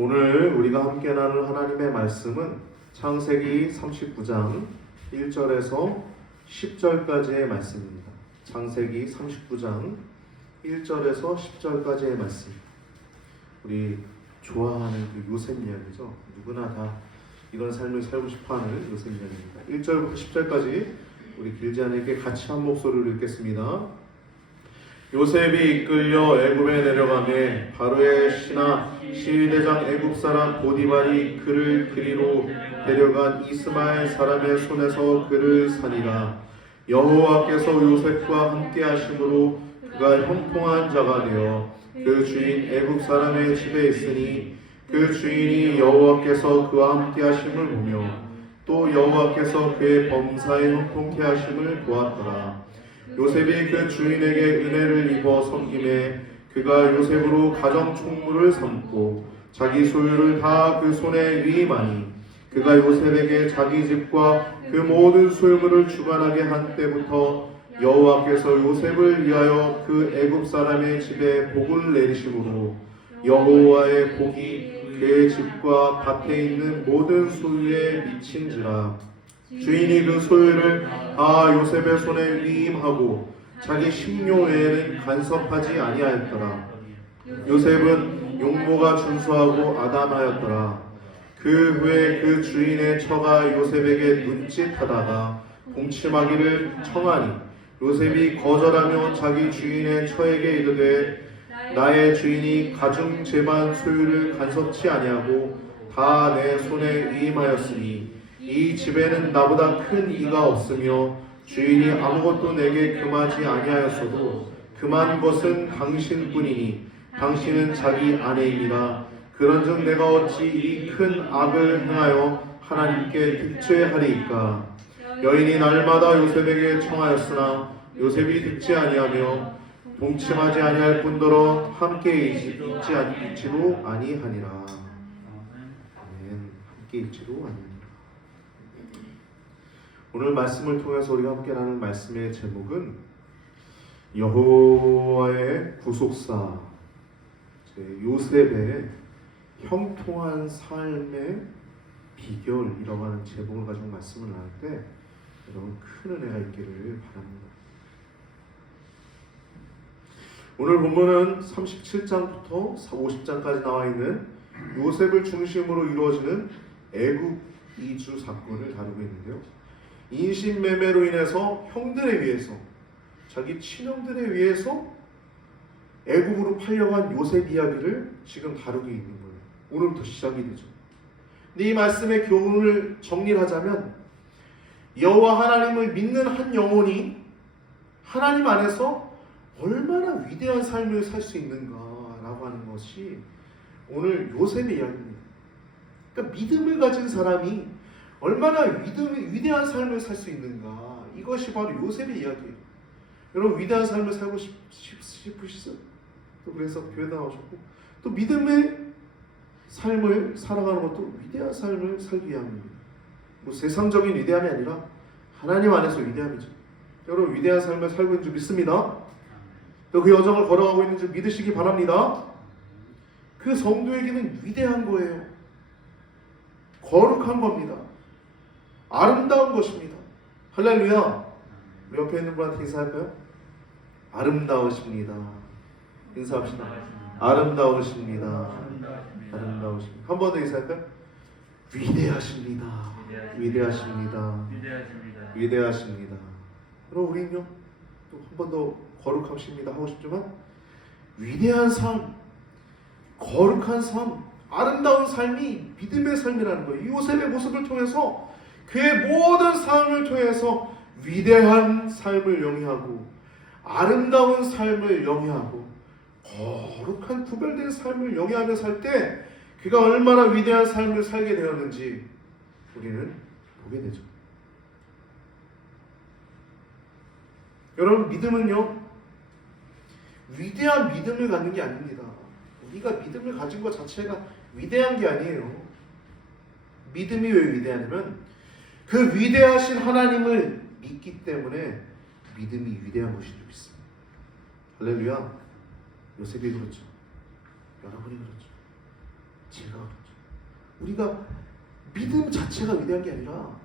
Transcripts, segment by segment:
오늘 우리가 함께 나눌 하나님의 말씀은 창세기 39장 1절에서 10절까지의 말씀입니다. 창세기 39장 1절에서 10절까지의 말씀. 우리 좋아하는 그 요셉 이야기죠. 누구나 다 이런 삶을 살고 싶어하는 요셉 이야기입니다. 1절부터 10절까지 우리 길지 않게 같이 한 목소리로 읽겠습니다. 요셉이 이끌려 애굽에 내려가매 바로의 신하 시위대장 애굽 사람 보디발이 그를 그리로 데려간 이스마엘 사람의 손에서 그를 살이라. 여호와께서 요셉과 함께 하심으로 그가 형통한 자가 되어 그 주인 애굽 사람의 집에 있으니 그 주인이 여호와께서 그와 함께 하심을 보며 또 여호와께서 그의 범사에 형통케 하심을 보았더라. 요셉이 그 주인에게 은혜를 입어 섬김에 그가 요셉으로 가정 총무를 삼고 자기 소유를 다 그 손에 위임하니 그가 요셉에게 자기 집과 그 모든 소유물을 주관하게 한 때부터 여호와께서 요셉을 위하여 그 애굽 사람의 집에 복을 내리심으로 여호와의 복이 그의 집과 밭에 있는 모든 소유에 미친지라. 주인이 그 소유를 다 요셉의 손에 위임하고 자기 식료 외에는 간섭하지 아니하였더라. 요셉은 용모가 준수하고 아담하였더라. 그 후에 그 주인의 처가 요셉에게 눈짓하다가 동침하기를 청하니 요셉이 거절하며 자기 주인의 처에게 이르되 나의 주인이 가중 재반 소유를 간섭치 아니하고 다 내 손에 위임하였으니 이 집에는 나보다 큰 이가 없으며 주인이 아무것도 내게 금하지 아니하였어도 금한 것은 당신뿐이니 당신은 자기 아내이니라. 그런즉 내가 어찌 이 큰 악을 행하여 하나님께 득죄하리이까. 여인이 날마다 요셉에게 청하였으나 요셉이 듣지 아니하며 동침하지 아니할 뿐더러 함께 있지도 아니하니라. 아멘. 함께 있지도 아니하니라. 오늘 말씀을 통해서 우리가 함께 나눈 말씀의 제목은 여호와의 구속사, 요셉의 형통한 삶의 비결이라고 하는 제목을 가지고 말씀을 나눌 때 여러분 큰 은혜가 있기를 바랍니다. 오늘 본문은 37장부터 50장까지 나와 있는 요셉을 중심으로 이루어지는 애굽 이주 사건을 다루고 있는데요. 인신매매로 인해서 형들에 의해서 자기 친형들에 의해서 애굽으로 팔려간 요셉 이야기를 지금 다루고 있는 거예요. 오늘부터 시작이 되죠. 근데 이 말씀의 교훈을 정리를 하자면 여호와 하나님을 믿는 한 영혼이 하나님 안에서 얼마나 위대한 삶을 살 수 있는가라고 하는 것이 오늘 요셉의 이야기입니다. 그러니까 믿음을 가진 사람이 얼마나 위대한 삶을 살 수 있는가, 이것이 바로 요셉의 이야기예요. 여러분 위대한 삶을 살고 싶으시죠? 또 그래서 교회도 나오셨고 또 믿음의 삶을 살아가는 것도 위대한 삶을 살기 위함입니다. 뭐 세상적인 위대함이 아니라 하나님 안에서 위대함이죠. 여러분 위대한 삶을 살고 있는 줄 믿습니다. 또 그 여정을 걸어가고 있는 줄 믿으시기 바랍니다. 그 성도에게는 위대한 거예요. 거룩한 겁니다. 아름다운 것입니다. 할렐루야. 우리 옆에 있는 분한테 인사할까요? 아름다우십니다. 인사합시다. 아름다우십니다. 아름다우십니다. 한 번 더 인사할까요? 위대하십니다. 위대하십니다. 위대하십니다. 여러분 우리는요 또 한 번 더 거룩하십니다 하고 싶지만 위대한 삶, 거룩한 삶, 아름다운 삶이 믿음의 삶이라는 거예요. 요셉의 모습을 통해서 그의 모든 삶을 통해서 위대한 삶을 영위하고 아름다운 삶을 영위하고 거룩한 구별된 삶을 영위하며 살 때 그가 얼마나 위대한 삶을 살게 되었는지 우리는 보게 되죠. 여러분 믿음은요 위대한 믿음을 갖는 게 아닙니다. 우리가 믿음을 가진 것 자체가 위대한 게 아니에요. 믿음이 왜 위대하냐면 그 위대하신 하나님을 믿기 때문에 믿음이 위대한 것인 줄 믿습니다. 할렐루야. 요셉이 그렇죠. 여러분이 그렇죠. 제가 우리가 믿음 자체가 위대한 게 아니라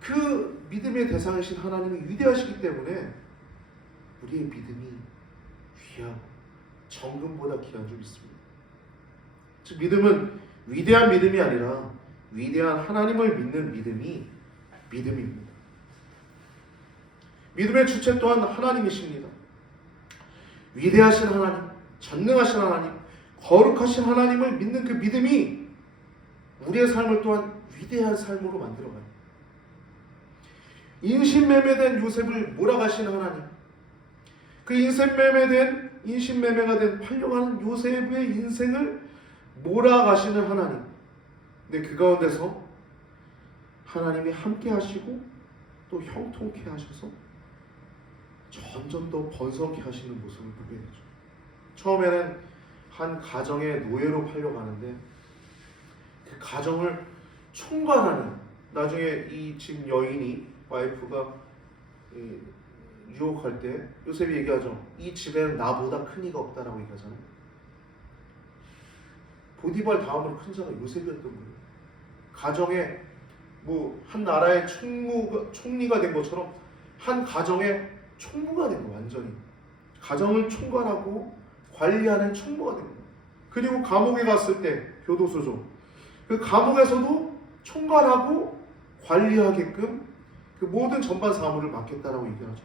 그 믿음의 대상이신 하나님이 위대하시기 때문에 우리의 믿음이 귀하고 정금보다 귀한 줄 믿습니다. 즉 믿음은 위대한 믿음이 아니라 위대한 하나님을 믿는 믿음이 믿음입니다. 믿음의 주체 또한 하나님이십니다. 위대하신 하나님, 전능하신 하나님, 거룩하신 하나님을 믿는 그 믿음이 우리의 삶을 또한 위대한 삶으로 만들어가요. 인신매매된 요셉을 몰아가신 하나님, 그 인신매매가 된 팔려가는 요셉의 인생을 몰아가시는 하나님. 근데 그 가운데서 하나님이 함께 하시고 또 형통케 하셔서 점점 더 번성케 하시는 모습을 보게 되죠. 처음에는 한 가정의 노예로 팔려가는데 그 가정을 총괄하는, 나중에 이 지금 여인이, 와이프가 유혹할 때 요셉이 얘기하죠. 이 집에는 나보다 큰 이가 없다라고 얘기하잖아요. 보디발 다음으로 큰 자가 요셉이었던 거예요. 가정에 한 나라의 총리가 된 것처럼 한 가정의 총무가 된 거예요. 완전히 가정을 총괄하고 관리하는 총무가 된 거예요. 그리고 감옥에 갔을 때 교도소죠. 그 감옥에서도 총괄하고 관리하게끔 그 모든 전반 사무를 맡겠다라고 얘기하죠.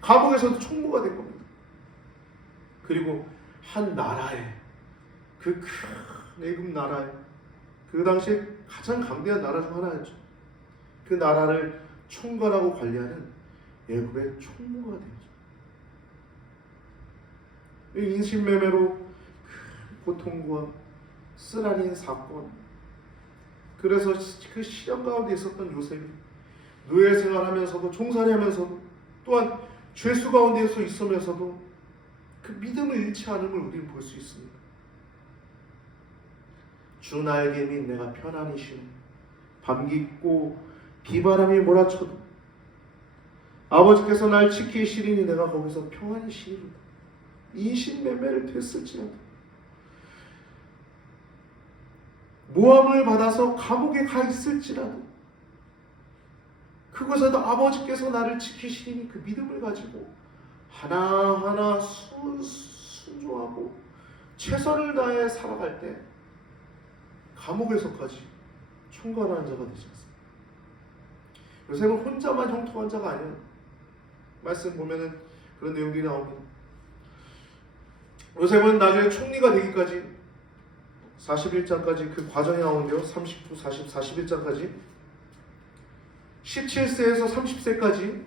감옥에서도 총무가 된 겁니다. 그리고 한 나라에, 그 큰 애굽 나라에, 그 당시에 가장 강대한 나라 중 하나였죠. 그 나라를 총괄하고 관리하는 애굽의 총무가 되죠. 인신매매로 고통과 쓰라린 사건, 그래서 그 시련 가운데 있었던 요셉이 노예 생활하면서도, 종살이하면서도, 또한 죄수 가운데서 있으면서도 그 믿음을 잃지 않은 걸 우리는 볼 수 있습니다. 주 나에게 및 내가 편안히 쉬네. 밤 깊고 비바람이 몰아쳐도 아버지께서 날 지키시리니 내가 거기서 평안히 쉬리로다. 인신매매를 됐을지라도, 모함을 받아서 감옥에 가 있을지라도, 그곳에도 아버지께서 나를 지키시리니 그 믿음을 가지고 하나하나 순종하고 최선을 다해 살아갈 때 감옥에서까지 총괄하는 자가 되지 않습니다. 요셉은 혼자만 형통한 자가 아니에요. 말씀 보면은 그런 내용들이 나옵니다. 요셉은 나중에 총리가 되기까지 41장까지 그 과정이 나오는데요. 39, 40, 41장까지 17세에서 30세까지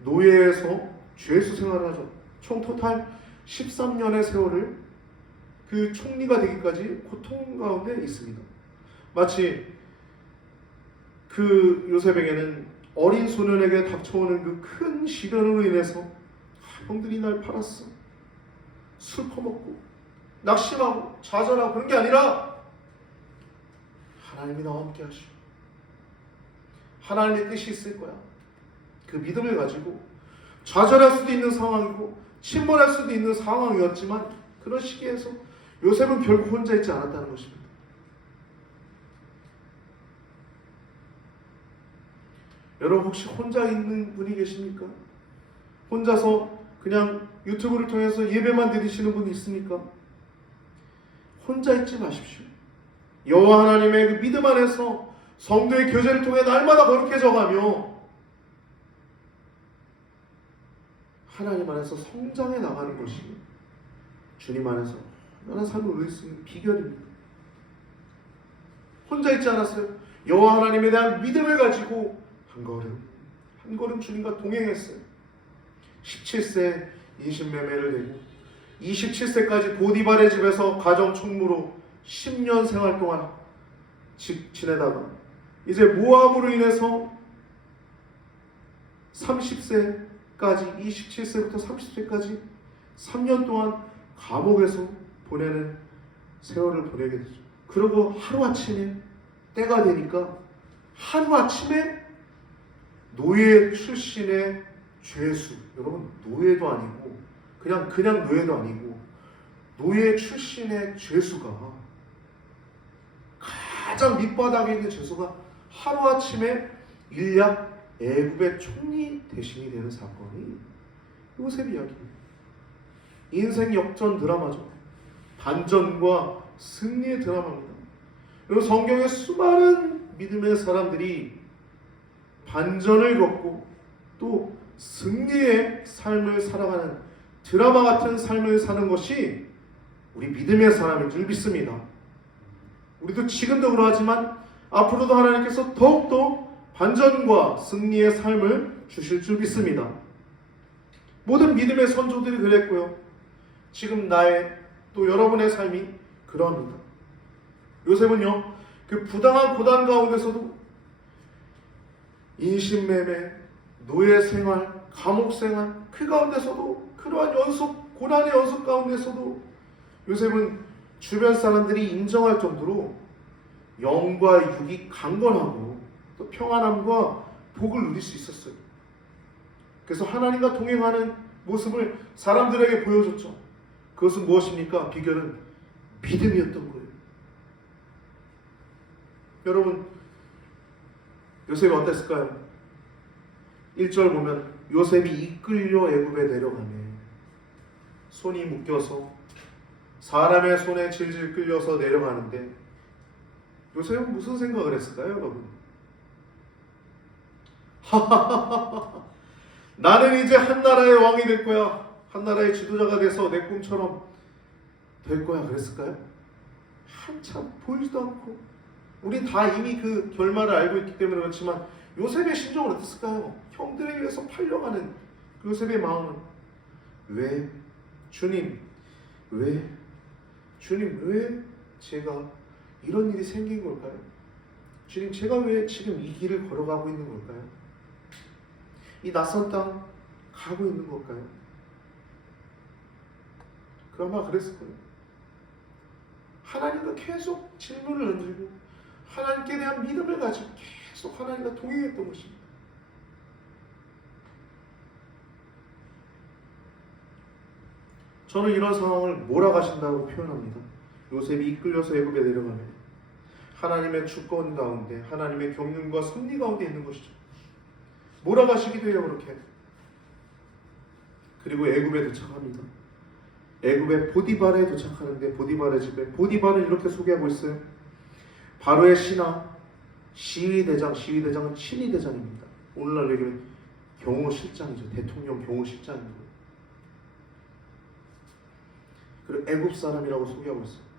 노예에서 죄수 생활을 하죠. 총 토탈 13년의 세월을 그 총리가 되기까지 고통 가운데 있습니다. 마치 그 요셉에게는 어린 소년에게 닥쳐오는 그 큰 시련으로 인해서 형들이 날 팔았어, 술 퍼먹고 낙심하고 좌절하고 그런 게 아니라 하나님이 나와 함께 하시오. 하나님의 뜻이 있을 거야. 그 믿음을 가지고 좌절할 수도 있는 상황이고 침몰할 수도 있는 상황이었지만 그런 시기에서 요셉은 결국 혼자 있지 않았다는 것입니다. 여러분 혹시 혼자 있는 분이 계십니까? 혼자서 그냥 유튜브를 통해서 예배만 드리시는 분이 있습니까? 혼자 있지 마십시오. 여호와 하나님의 그 믿음 안에서 성도의 교제를 통해 날마다 거룩해져가며 하나님 안에서 성장해 나가는 것이 주님 안에서 얼마나 삶을 누릴 수 있는 비결입니다. 혼자 있지 않았어요. 여호와 하나님에 대한 믿음을 가지고 한 걸음 주님과 동행했어요. 17세 인신매매를 되고 27세까지 보디발의 집에서 가정 총무로 10년 생활 동안 지내다가 이제 모함으로 인해서 30세까지, 27세부터 30세까지 3년 동안 감옥에서 보내는 세월을 보내게 되죠. 그리고 하루아침에 때가 되니까 하루아침에 노예 출신의 죄수, 여러분 노예도 아니고 그냥 노예도 아니고 노예 출신의 죄수가 가장 밑바닥에 있는 죄수가 하루아침에 일약 애굽의 총리 대신이 되는 사건이 요셉 이야기입니다. 인생 역전 드라마죠. 반전과 승리의 드라마입니다. 그리고 성경의 수많은 믿음의 사람들이 반전을 겪고 또 승리의 삶을 살아가는 드라마 같은 삶을 사는 것이 우리 믿음의 사람인 줄 믿습니다. 우리도 지금도 그러하지만 앞으로도 하나님께서 더욱더 반전과 승리의 삶을 주실 줄 믿습니다. 모든 믿음의 선조들이 그랬고요. 지금 나의 또 여러분의 삶이 그러합니다. 요셉은요, 그 부당한 고난 가운데서도 인신매매, 노예 생활, 감옥 생활, 그 가운데서도 그러한 고난의 연속 가운데서도 요셉은 주변 사람들이 인정할 정도로 영과 육이 강건하고 또 평안함과 복을 누릴 수 있었어요. 그래서 하나님과 동행하는 모습을 사람들에게 보여줬죠. 그것은 무엇입니까? 비결은 믿음이었던 거예요. 여러분, 요셉이 어땠을까요? 1절 보면 요셉이 이끌려 애굽에 내려가네. 손이 묶여서 사람의 손에 질질 끌려서 내려가는데 요셉은 무슨 생각을 했을까요, 여러분? 나는 이제 한 나라의 왕이 될 거야. 한 나라의 지도자가 돼서 내 꿈처럼 될 거야. 그랬을까요? 한참 보이지도 않고 우린 다 이미 그 결말을 알고 있기 때문에 그렇지만 요셉의 심정은 어땠을까요? 형들에 의해서 팔려가는 요셉의 마음은 왜? 주님 왜 제가 이런 일이 생긴 걸까요? 주님, 제가 왜 지금 이 길을 걸어가고 있는 걸까요? 이 낯선 땅 가고 있는 걸까요? 아마 그랬을 거예요. 하나님과 계속 질문을 던지고 하나님께 대한 믿음을 가지고 계속 하나님과 동행했던 것입니다. 저는 이런 상황을 몰아가신다고 표현합니다. 요셉이 이끌려서 애굽에 내려가면 하나님의 주권 가운데, 하나님의 경륜과 섭리 가운데 있는 것이죠. 몰아가시기도 해요, 그렇게. 그리고 애굽에 도착합니다. 애굽의 보디발에 도착하는데 보디발의 집에, 보디발은 이렇게 소개하고 있어요. 바로의 신하, 시위대장은 친위대장입니다. 오늘날 얘기는 경호실장이죠. 대통령 경호실장입니다. 그리고 애굽 사람이라고 소개하고 있어요.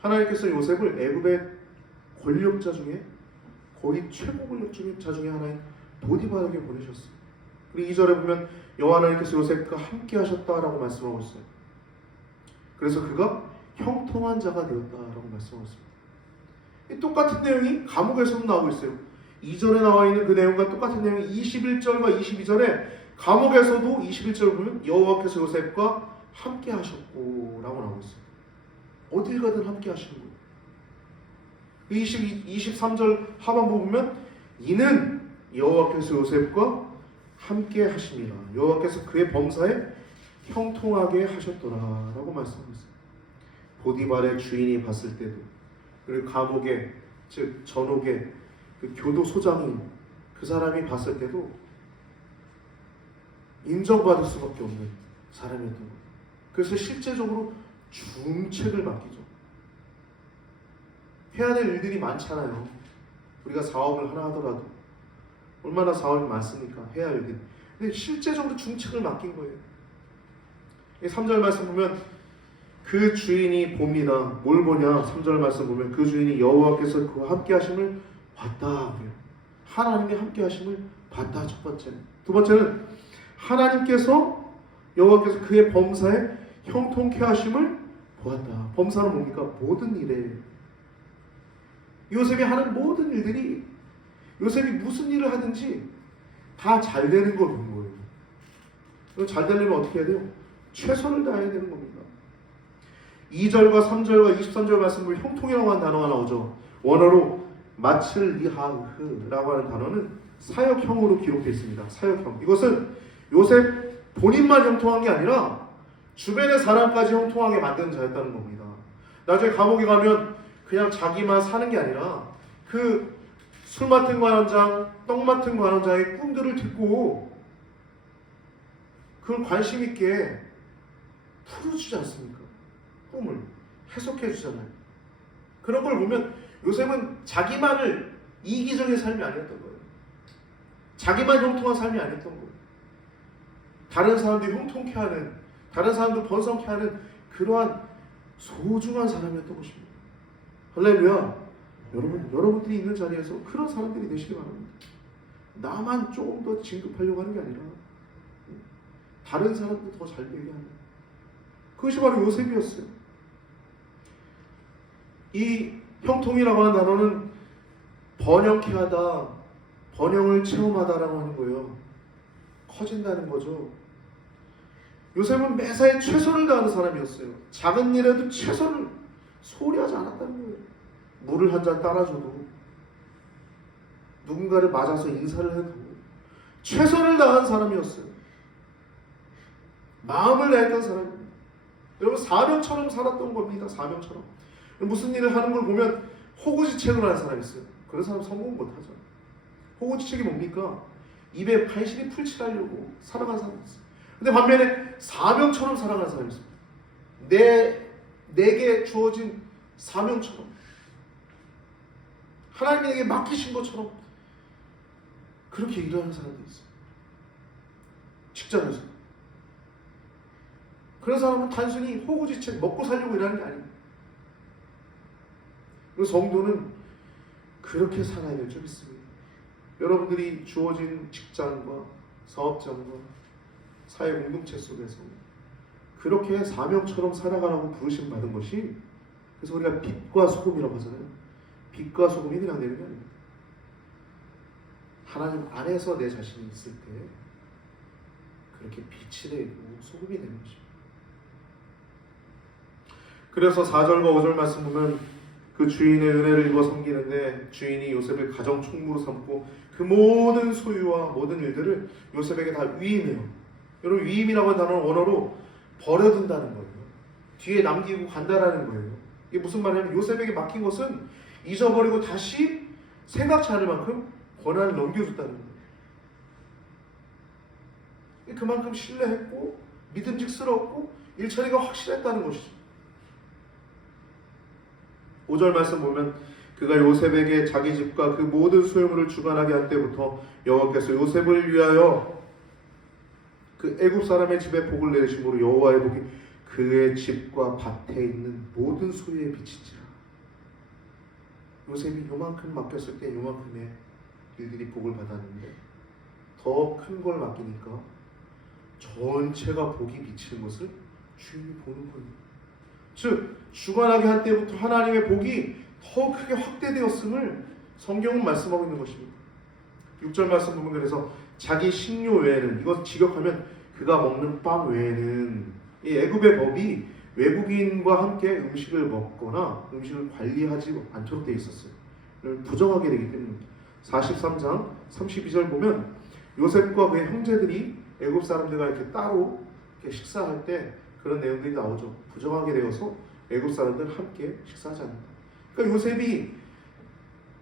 하나님께서 요셉을 애굽의 권력자 중에 거의 최고 권력자 중에 하나인 보디발에게 보내셨어요. 그리고 2절에 보면 여호와 하나님께서 요셉과 함께 하셨다라고 말씀하고 있어요. 그래서 그가 형통한 자가 되었다라고 말씀하고 있습니다. 이 똑같은 내용이 감옥에서도 나오고 있어요. 2절에 나와 있는 그 내용과 똑같은 내용이 21절과 22절에 감옥에서도 21절 보면 여호와께서 요셉과 함께 하셨고 라고 나오고 있어요. 어딜 가든 함께 하시는 거예요. 23절 하반부 보면 이는 여호와께서 요셉과 함께 하심이라, 여호와께서 그의 범사에 형통하게 하셨더라 라고 말씀하고 있어요. 보디발의 주인이 봤을 때도, 그리고 감옥의, 즉 전옥의 그 교도소장인 그 사람이 봤을 때도 인정받을 수밖에 없는 사람이었던 거예요. 그래서 실제적으로 중책을 맡기죠. 해야 될 일들이 많잖아요. 우리가 사업을 하나 하더라도 얼마나 사업이 많습니까? 해야 할 일들. 근데 실제적으로 중책을 맡긴 거예요. 3절 말씀 보면 그 주인이 봅니다. 뭘 보냐? 3절 말씀 보면 그 주인이 여호와께서 그와 함께 하심을 봤다. 하나님의 함께 하심을 봤다. 첫 번째는. 두 번째는 하나님께서, 여호와께서 그의 범사에 형통케 하심을 보았다. 범사는 뭡니까? 모든 일에, 요셉이 하는 모든 일들이, 요셉이 무슨 일을 하든지 다 잘 되는 걸 본 거예요. 잘 되려면 어떻게 해야 돼요? 최선을 다해야 되는 겁니다. 2절과 3절과 23절 말씀 보면 형통이라고 하는 단어가 나오죠. 원어로 마칠리하흐라고 하는 단어는 사역형으로 기록되어 있습니다. 사역형. 이것은 요셉 본인만 형통한 게 아니라 주변의 사람까지 형통하게 만드는 자였다는 겁니다. 나중에 감옥에 가면 그냥 자기만 사는 게 아니라 그 술 맡은 관원장, 떡 맡은 관원장의 꿈들을 듣고 그걸 관심 있게 풀어주지 않습니까? 꿈을 해석해 주잖아요. 그런 걸 보면 요셉은 자기만을 이기적인 삶이 아니었던 거예요. 자기만 형통한 삶이 아니었던 거예요. 다른 사람들 형통케 하는, 다른 사람들 번성케 하는 그러한 소중한 사람이었던 것입니다. 할렐루야. 여러분들이 있는 자리에서 그런 사람들이 되시기 바랍니다. 나만 조금 더 진급하려고 하는 게 아니라 다른 사람들 더 잘 되게 하는, 그것이 바로 요셉이었어요. 이 형통이라고 하는 단어는 번영케 하다, 번영을 체험하다라고 하는 거예요. 커진다는 거죠. 요셉은 매사에 최선을 다하는 사람이었어요. 작은 일에도 최선을 소홀히 하지 않았다는 거예요. 물을 한 잔 따라줘도, 누군가를 맞아서 인사를 해도 최선을 다한 사람이었어요. 마음을 다했던 사람입니다. 여러분, 사명처럼 살았던 겁니다. 사명처럼. 무슨 일을 하는 걸 보면 호구지책을 하는 사람이 있어요. 그런 사람 성공 못하죠. 호구지책이 뭡니까? 입에 간신히 풀칠하려고 살아가는 사람이 있어요. 근데 반면에 사명처럼 살아가는 사람이 있어요. 내게 주어진 사명처럼, 하나님에게 맡기신 것처럼 그렇게 일하는 사람도 있어요. 직장에서. 그런 사람은 단순히 호구지책 먹고 살려고 일하는 게 아닙니다. 성도는 그렇게 살아야 될 줄 믿습니다. 여러분들이 주어진 직장과 사업장과 사회 공동체 속에서 그렇게 사명처럼 살아가라고 부르심 받은 것이, 그래서 우리가 빛과 소금이라고 하잖아요. 빛과 소금이 그냥 되는 게 아닙니다. 하나님 안에서 내 자신이 있을 때 그렇게 빛이 되고 소금이 되는 것입니다. 그래서 4절과 5절 말씀 보면 그 주인의 은혜를 입어 섬기는데 주인이 요셉을 가정 총무로 삼고 그 모든 소유와 모든 일들을 요셉에게 다 위임해요. 여러분, 위임이라고 하는 단어는 원어로 버려둔다는 거예요. 뒤에 남기고 간다라는 거예요. 이게 무슨 말이냐면 요셉에게 맡긴 것은 잊어버리고 다시 생각지 않을 만큼 권한을 넘겨줬다는 거예요. 그만큼 신뢰했고 믿음직스러웠고 일처리가 확실했다는 것이죠. 5절 말씀 보면 그가 요셉에게 자기 집과 그 모든 소유물을 주관하게 한 때부터 여호와께서 요셉을 위하여 그 애굽 사람의 집에 복을 내리심으로 여호와의 복이 그의 집과 밭에 있는 모든 소유에 비치지라. 요셉이 요만큼 맡겼을 때 요만큼의 일들이 복을 받았는데 더 큰 걸 맡기니까 전체가 복이 비치는 것을 주인이 보는 거예요. 즉 주관하게 할 때부터 하나님의 복이 더 크게 확대되었음을 성경은 말씀하고 있는 것입니다. 6절 말씀 보면 그래서 자기 식료 외에는, 이것 직역하면 그가 먹는 빵 외에는, 이 애굽의 법이 외국인과 함께 음식을 먹거나 음식을 관리하지 않도록 되어 있었어요. 부정하게 되기 때문입니다. 43장 32절 보면 요셉과 그의 형제들이 애굽 사람들과 이렇게 따로 이렇게 식사할 때 그런 내용들이 나오죠. 부정하게 되어서 애굽 사람들 함께 식사하지 않는다. 그러니까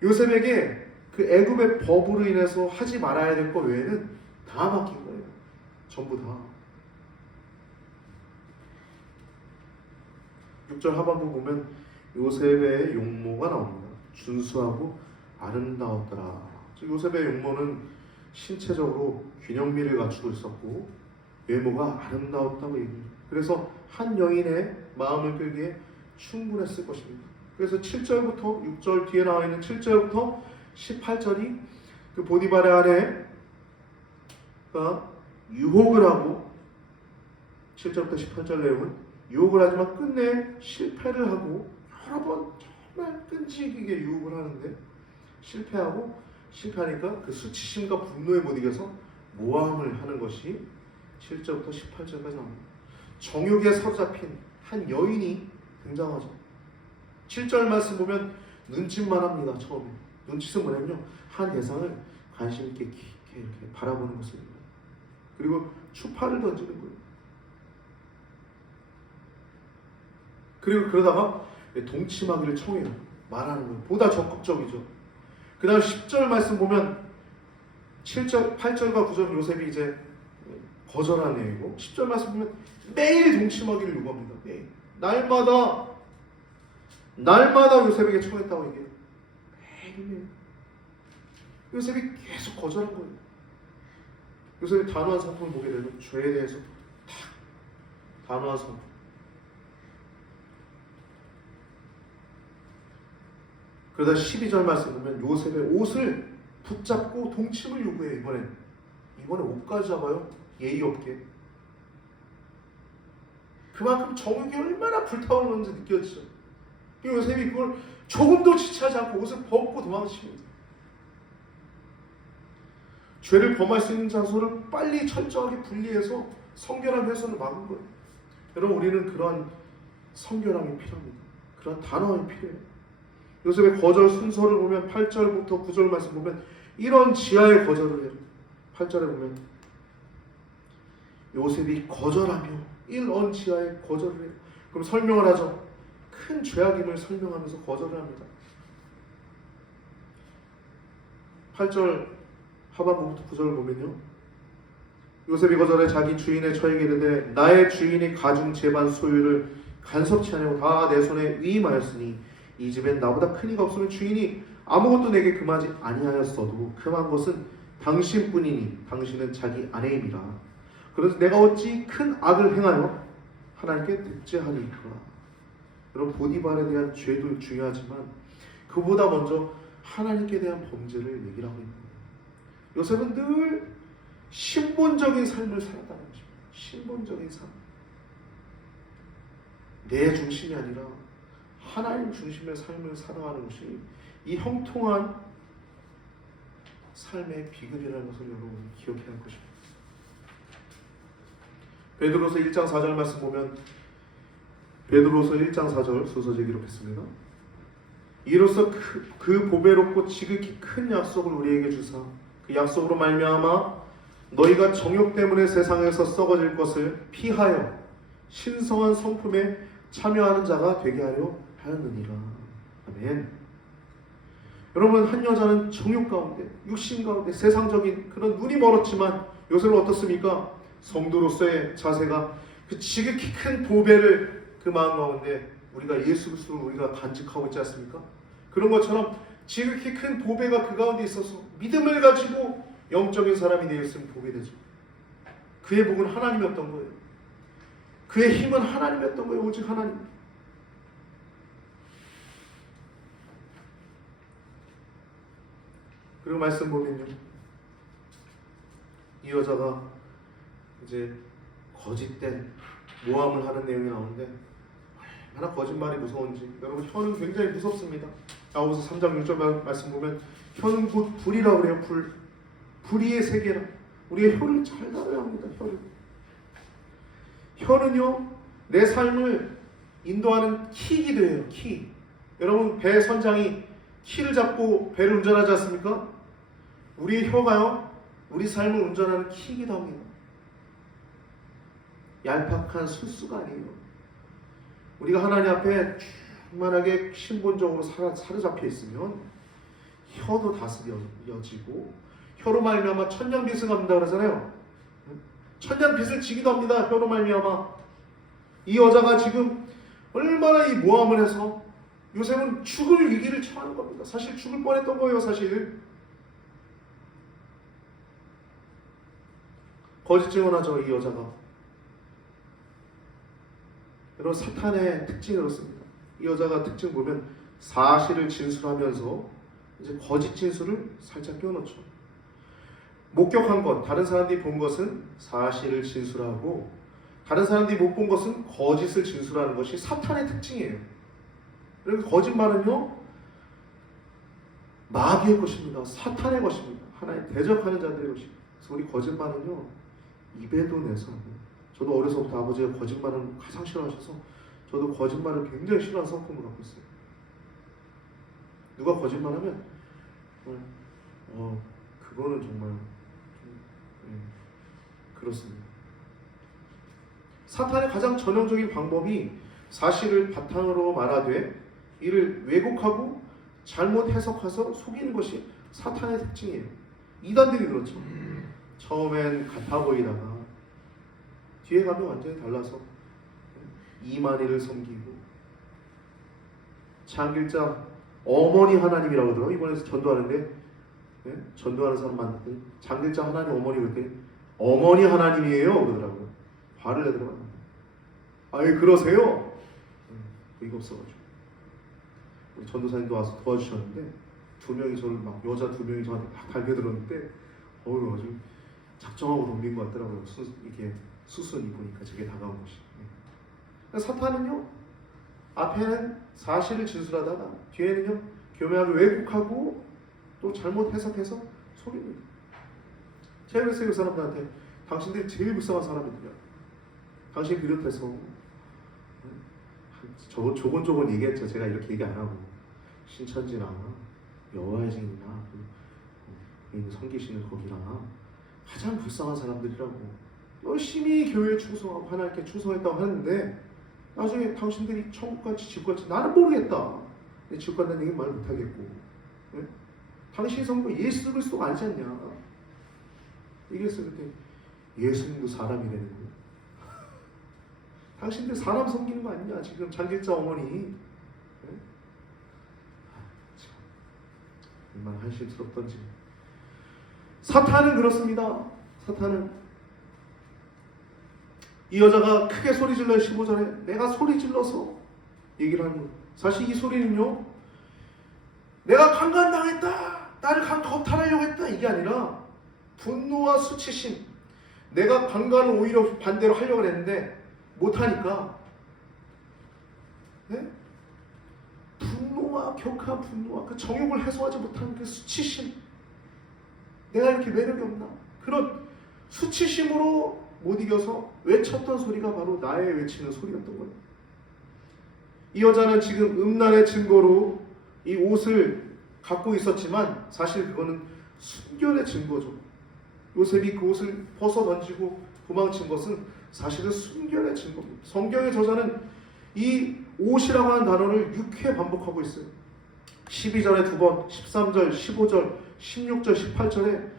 요셉에게 그 애굽의 법으로 인해서 하지 말아야 될 것 외에는 다 맡긴 거예요. 전부 다. 6절 하반부 보면 요셉의 용모가 나옵니다. 준수하고 아름다웠더라. 즉 요셉의 용모는 신체적으로 균형미를 갖추고 있었고 외모가 아름다웠다고 얘기합니다. 그래서 한 여인의 마음을 끌기에 충분했을 것입니다. 그래서 7절부터 6절 뒤에 나와 있는 7절부터 18절이 그 보디발의 아내가 유혹을 하고, 7절부터 18절 내용은 유혹을 하지만 끝내 실패를 하고 여러 번 정말 끈질기게 유혹을 하는데 실패하니까 그 수치심과 분노에 못 이겨서 모함을 하는 것이 7절부터 18절까지 나옵니다. 정욕에 사로잡힌 한 여인이 등장하죠. 7절 말씀 보면 눈짓만 합니다. 처음에 눈짓은 뭐냐면요, 한 대상을 관심 있게 깊게 이렇게 바라보는 것입니다. 그리고 추파를 던지는 거예요. 그리고 그러다가 동침하기를 청해요. 말하는 거예요. 보다 적극적이죠. 그 다음 10절 말씀 보면 7절, 8절과 9절 요셉이 이제 거절하는 내용이고 10절 말씀 보면 매일 동침하기를 요구합니다. 매일. 날마다 요셉에게 청했다고 얘기해요. 매일매일. 요셉이 계속 거절한 거예요. 요셉이 단호한 성품을 보게 되면 죄에 대해서 탁 단호한 성품. 그러다 12절 말씀 보면 요셉의 옷을 붙잡고 동침을 요구해요. 이번에 옷까지 잡아요. 예의 없게. 그만큼 정욕이 얼마나 불타오르는지 느껴지죠. 요셉이 그걸 조금도 지체하지 않고 옷을 벗고 도망칩니다. 죄를 범할 수 있는 장소를 빨리 철저하게 분리해서 성결한 훼손을 막은 거예요. 여러분, 우리는 그러한 성결함이 필요합니다. 그러한 단호함이 필요해요. 요셉의 거절 순서를 보면 8절부터 9절 말씀 보면 이런 지하의 거절을 해요. 8절에 보면 요셉이 거절하며 이런 지하의 거절을 해요. 그럼 설명을 하죠. 큰 죄악임을 설명하면서 거절을 합니다. 8절 하반부부터 9절을 보면요. 요셉이 거절해 자기 주인의 처에게 이르되 나의 주인이 가중 제반 소유를 간섭치 아니하고 다 내 손에 위임하였으니 이 집엔 나보다 큰 이가 없으면 주인이 아무것도 내게 금하지 아니하였어도 금한 것은 당신뿐이니 당신은 자기 아내임이라. 그래서 내가 어찌 큰 악을 행하여 하나님께 대죄하리이까. 여러분, 보디발에 대한 죄도 중요하지만 그보다 먼저 하나님께 대한 범죄를 얘기를 하고 있는 거예요. 요셉은 늘 신본적인 삶을 살았다는 것입니다. 신본적인 삶. 내 중심이 아니라 하나님 중심의 삶을 살아가는 것이 이 형통한 삶의 비결이라는 것을 여러분이 기억해야 할 것입니다. 베드로서 1장 4절 말씀 보면 베드로서 1장 4절 소서제 기록했습니다. 이로써 그 보배롭고 지극히 큰 약속을 우리에게 주사 그 약속으로 말미암아 너희가 정욕 때문에 세상에서 썩어질 것을 피하여 신성한 성품에 참여하는 자가 되게 하려 하였느니라. 아멘. 여러분, 한 여자는 정욕 가운데, 육신 가운데, 세상적인 그런 눈이 멀었지만 요새는 어떻습니까? 성도로서의 자세가 그 지극히 큰 보배를 그 마음 가운데 우리가 예수 그리스도를 우리가 간직하고 있지 않습니까? 그런 것처럼 지극히 큰 보배가 그 가운데 있어서 믿음을 가지고 영적인 사람이 되었으면 복이 되죠. 그의 복은 하나님이었던 거예요. 그의 힘은 하나님이었던 거예요. 오직 하나님. 그리고 말씀 보면요, 이 여자가 이제 거짓된 모함을 하는 내용이 나오는데 얼마나 거짓말이 무서운지. 여러분, 혀는 굉장히 무섭습니다. 야고보서 3장 6절 말씀 보면 혀는 곧 불이라고 그래요. 불의의 세계라. 우리의 혀를 잘 다뤄야 합니다. 혀는요, 내 삶을 인도하는 키이기도 해요. 키. 여러분, 배 선장이 키를 잡고 배를 운전하지 않습니까? 우리의 혀가요, 우리 삶을 운전하는 키이기도 합니다. 얄팍한 술수가 아니에요. 우리가 하나님 앞에 충만하게 신본적으로 사로잡혀 있으면 혀도 다스려지고 혀로 말미암아 천냥빚을 갚는다 그러잖아요. 천냥빚을 지기도 합니다. 혀로 말미암아. 이 여자가 지금 얼마나 이 모함을 해서 요셉은 죽을 위기를 처하는 겁니다. 사실 죽을 뻔했던 거예요. 사실 거짓 증언하죠. 이 여자가. 여러분, 사탄의 특징이 그렇습니다. 이 여자가 특징 보면 사실을 진술하면서 이제 거짓 진술을 살짝 끼워넣죠. 목격한 것, 다른 사람들이 본 것은 사실을 진술하고 다른 사람들이 못 본 것은 거짓을 진술하는 것이 사탄의 특징이에요. 그래서 거짓말은요, 마귀의 것입니다. 사탄의 것입니다. 하나님 대적하는 자들의 것입니다. 그래서 우리 거짓말은요, 입에도 내서. 저도 어려서부터 아버지가 거짓말을 가장 싫어하셔서 저도 거짓말을 굉장히 싫어하는 성품을 갖고 있어요. 누가 거짓말하면 그거는 정말 그렇습니다. 사탄의 가장 전형적인 방법이 사실을 바탕으로 말하되 이를 왜곡하고 잘못 해석해서 속이는 것이 사탄의 특징이에요. 이단들이 그렇죠. 처음엔 같아 보이다가 뒤에 가면 완전히 달라서 이만희를 섬기고, 장길자 어머니 하나님이라고 그러더라고요. 이번에 전도하는데 전도하는 사람 만났더니 장길자 하나님 어머니 그랬더니 어머니 하나님이에요 그러더라고요. 화를 내더라고요. 아예 그러세요? 의가 없어가지고 우리 전도사님도 와서 도와주셨는데 두 명이 저를 막 여자 두 명이 저한테 막 달겨들었는데 아주 작정하고 덤빈 것 같더라고요. 이렇게 수순이 보니까 저게 다가온 것이. 사탄은요, 앞에는 사실을 진술하다가 뒤에는요 교묘하게 왜곡하고 또 잘못 해석해서 속입니다. 제가 그랬어요. 그 사람들한테 당신들이 제일 불쌍한 사람이더라. 당신 비롯해서 조곤조곤 얘기했죠. 제가 이렇게 얘기 안 하고 신천지나 여호와의 증인이나 섬기시는 거기나 가장 불쌍한 사람들이라고 열심히 교회에 충성하고 하나님께 충성했다고 하는데 나중에 당신들이 천국같이 지옥같이 나는 모르겠다. 지옥 간다는 얘기 말 못하겠고 당신이 성도 예수 그리스도가 아니지 않냐 얘기했어요. 그때 예수님도 사람이라는 거예요. 당신들 사람 섬기는 거 아니냐 지금 장길자 어머니. 참 얼마나 한심스럽던지. 사탄은 그렇습니다. 사탄은 이 여자가 크게 소리질러요. 15절에 내가 소리질러서 얘기를 하는 거예요. 사실 이 소리는요 내가 강간당했다, 나를 겁탈하려고 했다 이게 아니라 분노와 수치심, 내가 강간을 오히려 반대로 하려고 했는데 못하니까 분노와 격한 분노와 그 정욕을 해소하지 못하는 그 수치심, 내가 이렇게 매력이 없나 그런 수치심으로 못 이겨서 외쳤던 소리가 바로 나의 외치는 소리였던 거예요. 이 여자는 지금 음란의 증거로 이 옷을 갖고 있었지만 사실 그거는 순결의 증거죠. 요셉이 그 옷을 벗어 던지고 도망친 것은 사실은 순결의 증거입니다. 성경의 저자는 이 옷이라고 하는 단어를 6회 반복하고 있어요. 12절에 2번, 13절, 15절, 16절, 18절에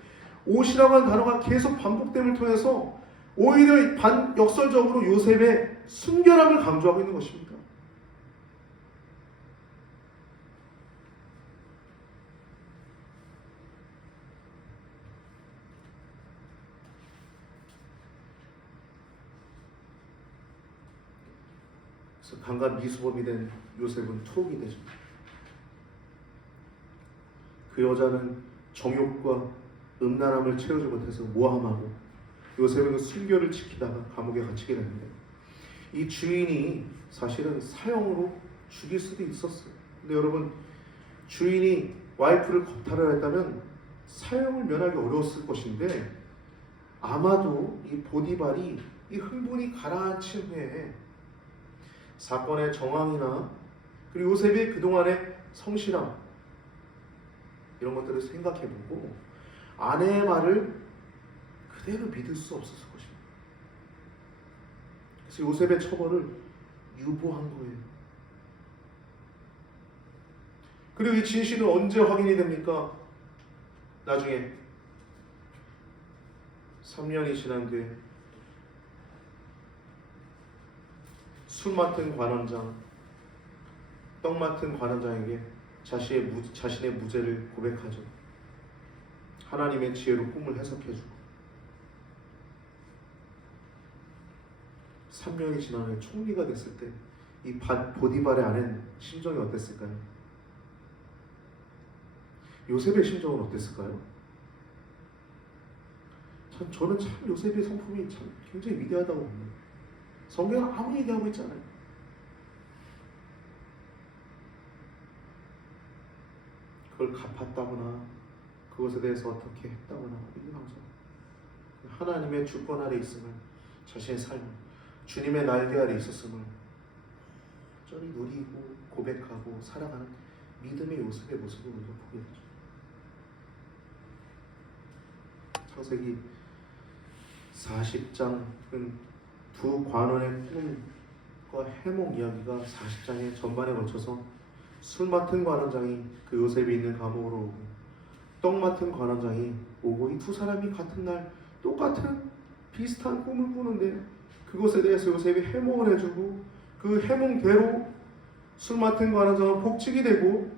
옷이라고 하는 단어가 계속 반복됨을 통해서 오히려 역설적으로 요셉의 순결함을 강조하고 있는 것입니다. 그래서 강간 미수범이 된 요셉은 투옥이 되죠. 그 여자는 정욕과 음란함을 채우지 못해서 모함하고 요셉은 그 순결을 지키다가 감옥에 갇히게 됩니다. 이 주인이 사실은 사형으로 죽일 수도 있었어요. 근데 여러분 주인이 와이프를 겁탈을 했다면 사형을 면하기 어려웠을 것인데 아마도 이 보디발이 이 흥분이 가라앉힌 후에 사건의 정황이나 그리고 요셉의 그동안의 성실함 이런 것들을 생각해보고 아내의 말을 그대로 믿을 수 없었을 것입니다. 그래서 요셉의 처벌을 유보한 거예요. 그리고 이 진실은 언제 확인이 됩니까? 나중에 3년이 지난 뒤에 술 맡은 관원장, 떡 맡은 관원장에게 자신의 무죄를 고백하죠. 하나님의 지혜로 꿈을 해석해주고 3년이 지난 후에 총리가 됐을 때 이 보디발의 아내는 심정이 어땠을까요? 요셉의 심정은 어땠을까요? 저는 참 요셉의 성품이 참 굉장히 위대하다고 봅니다. 성경은 아무 얘기하고 있지 않아요. 그걸 갚았다거나 그것에 대해서 어떻게 했다거나 이런 거 하나님의 주권 아래 있음을, 자신의 삶, 주님의 날개 아래 있었음을 온전히 누리고 고백하고 살아가는 믿음의 요셉의 모습을 우리가 보게 되죠. 창세기 40장은 두 관원의 꿈과 해몽 이야기가 40장의 전반에 걸쳐서 술 맡은 관원장이 그 요셉이 있는 감옥으로 오고 떡 맡은 관원장이 오고 이 두 사람이 같은 날 똑같은 비슷한 꿈을 꾸는데 그것에 대해서 요셉이 해몽을 해주고 그 해몽대로 술 맡은 관원장은 복직이 되고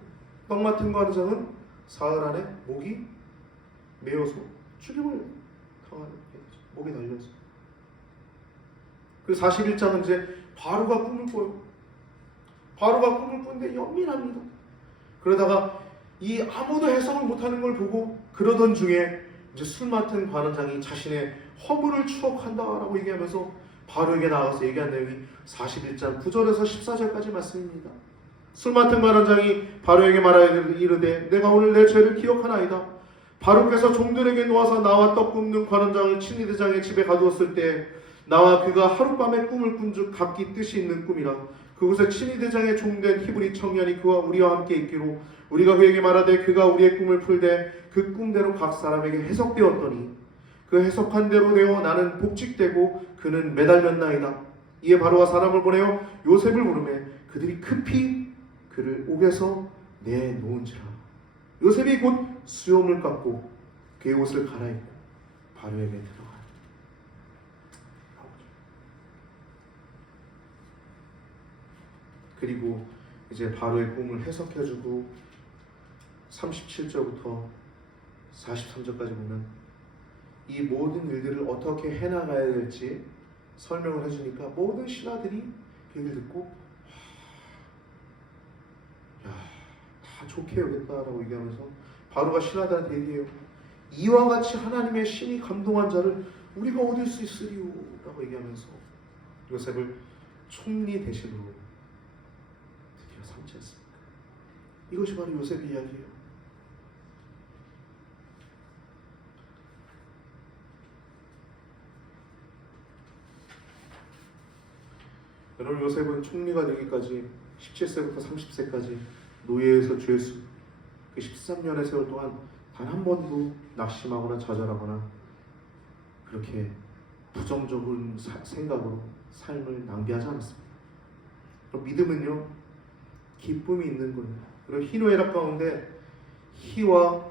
떡 맡은 관원장은 사흘 안에 목이 메어서 죽임을 당하는 거죠. 목이 달려서. 그 41장은 이제 바로가 꿈을 꿔요. 바로가 꿈을 꾸는데 연민합니다. 그러다가 이 아무도 해석을 못하는 걸 보고 그러던 중에 이제 술 맡은 관원장이 자신의 허물을 추억한다라고 얘기하면서 바로에게 나가서 얘기한 내용이 41장 9절에서 14절까지 말씀입니다. 술 맡은 관원장이 바로에게 말하이르되 내가 오늘 내 죄를 기억하나이다. 바로께서 종들에게 놓아서 나와 떡 굽는 관원장을 친위대장의 집에 가두었을 때 나와 그가 하룻밤에 꿈을 꾼 즉 각기 뜻이 있는 꿈이라. 그곳에 친위대장의 종된 히브리 청년이 그와 우리와 함께 있기로 우리가 그에게 말하되 그가 우리의 꿈을 풀되 그 꿈대로 각 사람에게 해석되었더니 그 해석한 대로 되어 나는 복직되고 그는 매달렸나이다. 이에 바로가 사람을 보내어 요셉을 부르매 그들이 급히 그를 옥에서 내놓은지라. 요셉이 곧 수염을 깎고 그의 옷을 갈아입고 바로에게 들어가니. 그리고 이제 바로의 꿈을 해석해주고 37절부터 43절까지 보면 이 모든 일들을 어떻게 해나가야 될지 설명을 해주니까 모든 신하들이 그 얘기를 듣고 다 좋게 여겼다라고 얘기하면서 바로가 신하들한테 얘기해요. 이와 같이 하나님의 신이 감동한 자를 우리가 얻을 수 있으리요 라고 얘기하면서 요셉을 총리 대신으로 드디어 삼지 않습니까? 이것이 바로 요셉의 이야기예요. 여러분, 요셉은 총리가 되기까지 17세부터 30세까지 노예에서 죄수 그 13년의 세월 동안 단 한 번도 낙심하거나 좌절하거나 그렇게 부정적인 생각으로 삶을 낭비하지 않았습니다. 그럼 믿음은요, 기쁨이 있는 거예요. 그리고 희노애락 가운데 희와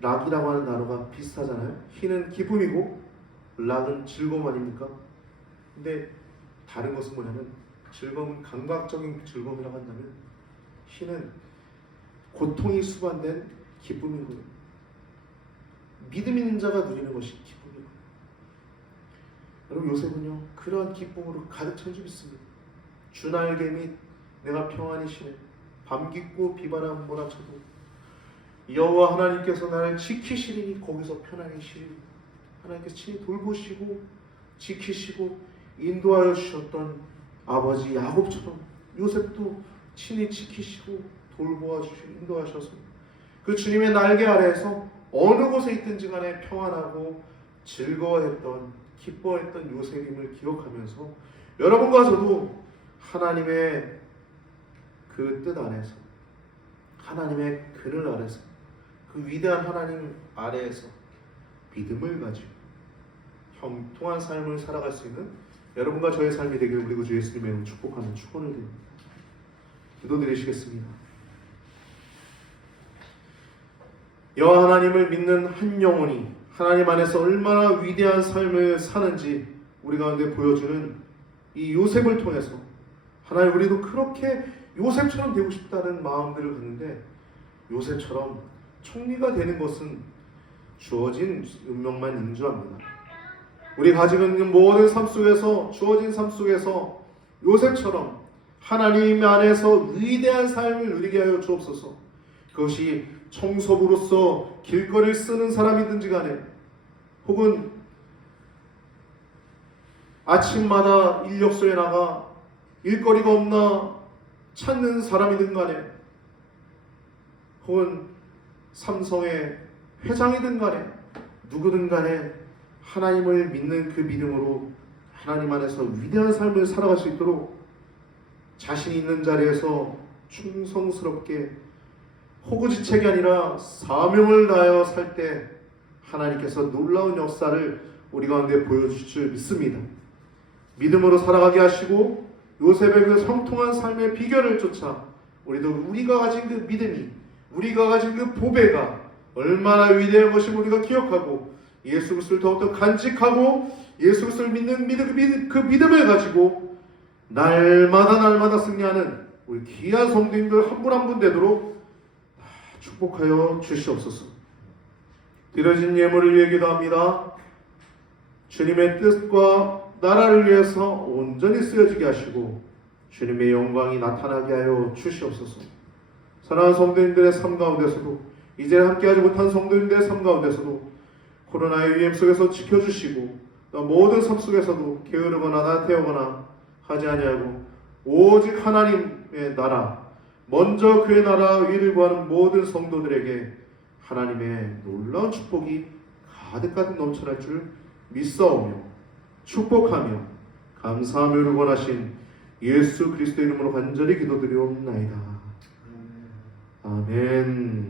락이라고 하는 단어가 비슷하잖아요. 희는 기쁨이고 락은 즐거움 아닙니까? 근데 다른 것은 뭐냐면 즐거움은 감각적인 즐거움이라고 한다면 희는 고통이 수반된 기쁨인 거예요. 믿음 있는 자가 누리는 것이 기쁨이에요. 여러분, 요셉은요 그러한 기쁨으로 가득 찬 줄 믿습니다. 주날개 및 내가 평안히 쉬네 밤 깊고 비바람 몰아쳐도 여호와 하나님께서 나를 지키시리니 거기서 편안히 쉬리니. 하나님께서 친히 돌보시고 지키시고 인도하여 주셨던 아버지 야곱처럼 요셉도 친히 지키시고 돌보아 주시고 인도하셔서 그 주님의 날개 아래에서 어느 곳에 있든지 간에 평안하고 즐거워했던 기뻐했던 요셉임을 기억하면서 여러분과 저도 하나님의 그 뜻 안에서 하나님의 그늘 아래서 그 위대한 하나님 아래에서 믿음을 가지고 형통한 삶을 살아갈 수 있는 여러분과 저의 삶이 되기를 우리 구주 예수님의 이름으로 축복하는 축원을 드립니다. 기도드리시겠습니다. 여호와 하나님을 믿는 한 영혼이 하나님 안에서 얼마나 위대한 삶을 사는지 우리 가운데 보여주는 이 요셉을 통해서 하나님, 우리도 그렇게 요셉처럼 되고 싶다는 마음들을 갖는데 요셉처럼 총리가 되는 것은 주어진 운명만 인주합니다. 우리 가지고 있는 모든 삶 속에서 주어진 삶 속에서 요셉처럼 하나님 안에서 위대한 삶을 누리게 하여 주옵소서. 그것이 청소부로서 길거리를 쓰는 사람이든지 간에 혹은 아침마다 인력소에 나가 일거리가 없나 찾는 사람이든 간에 혹은 삼성의 회장이든 간에 누구든 간에 하나님을 믿는 그 믿음으로 하나님 안에서 위대한 삶을 살아갈 수 있도록 자신이 있는 자리에서 충성스럽게 호구지책이 아니라 사명을 다하여 살 때 하나님께서 놀라운 역사를 우리 가운데 보여주실 줄 믿습니다. 믿음으로 살아가게 하시고 요셉의 그 형통한 삶의 비결을 쫓아 우리도 우리가 가진 그 믿음이, 우리가 가진 그 보배가 얼마나 위대한 것임을 우리가 기억하고 예수 그리스도를 더욱더 간직하고 예수 그리스도를 믿는 그 믿음을 가지고 날마다 승리하는 우리 귀한 성도님들 한 분 한 분 되도록 축복하여 주시옵소서. 드려진 예물을 위해 기도합니다. 주님의 뜻과 나라를 위해서 온전히 쓰여지게 하시고 주님의 영광이 나타나게 하여 주시옵소서. 사랑하는 성도님들의 삶 가운데서도, 이제 함께하지 못한 성도님들의 삶 가운데서도 코로나의 위험 속에서 지켜주시고 또 모든 삶 속에서도 게으르거나 나태하거나 하지 아니하고 오직 하나님의 나라, 먼저 그의 나라 위를 구하는 모든 성도들에게 하나님의 놀라운 축복이 가득가득 넘쳐날 줄 믿사오며 축복하며 감사하며 원하신 예수 그리스도 이름으로 간절히 기도드리옵나이다. 아멘.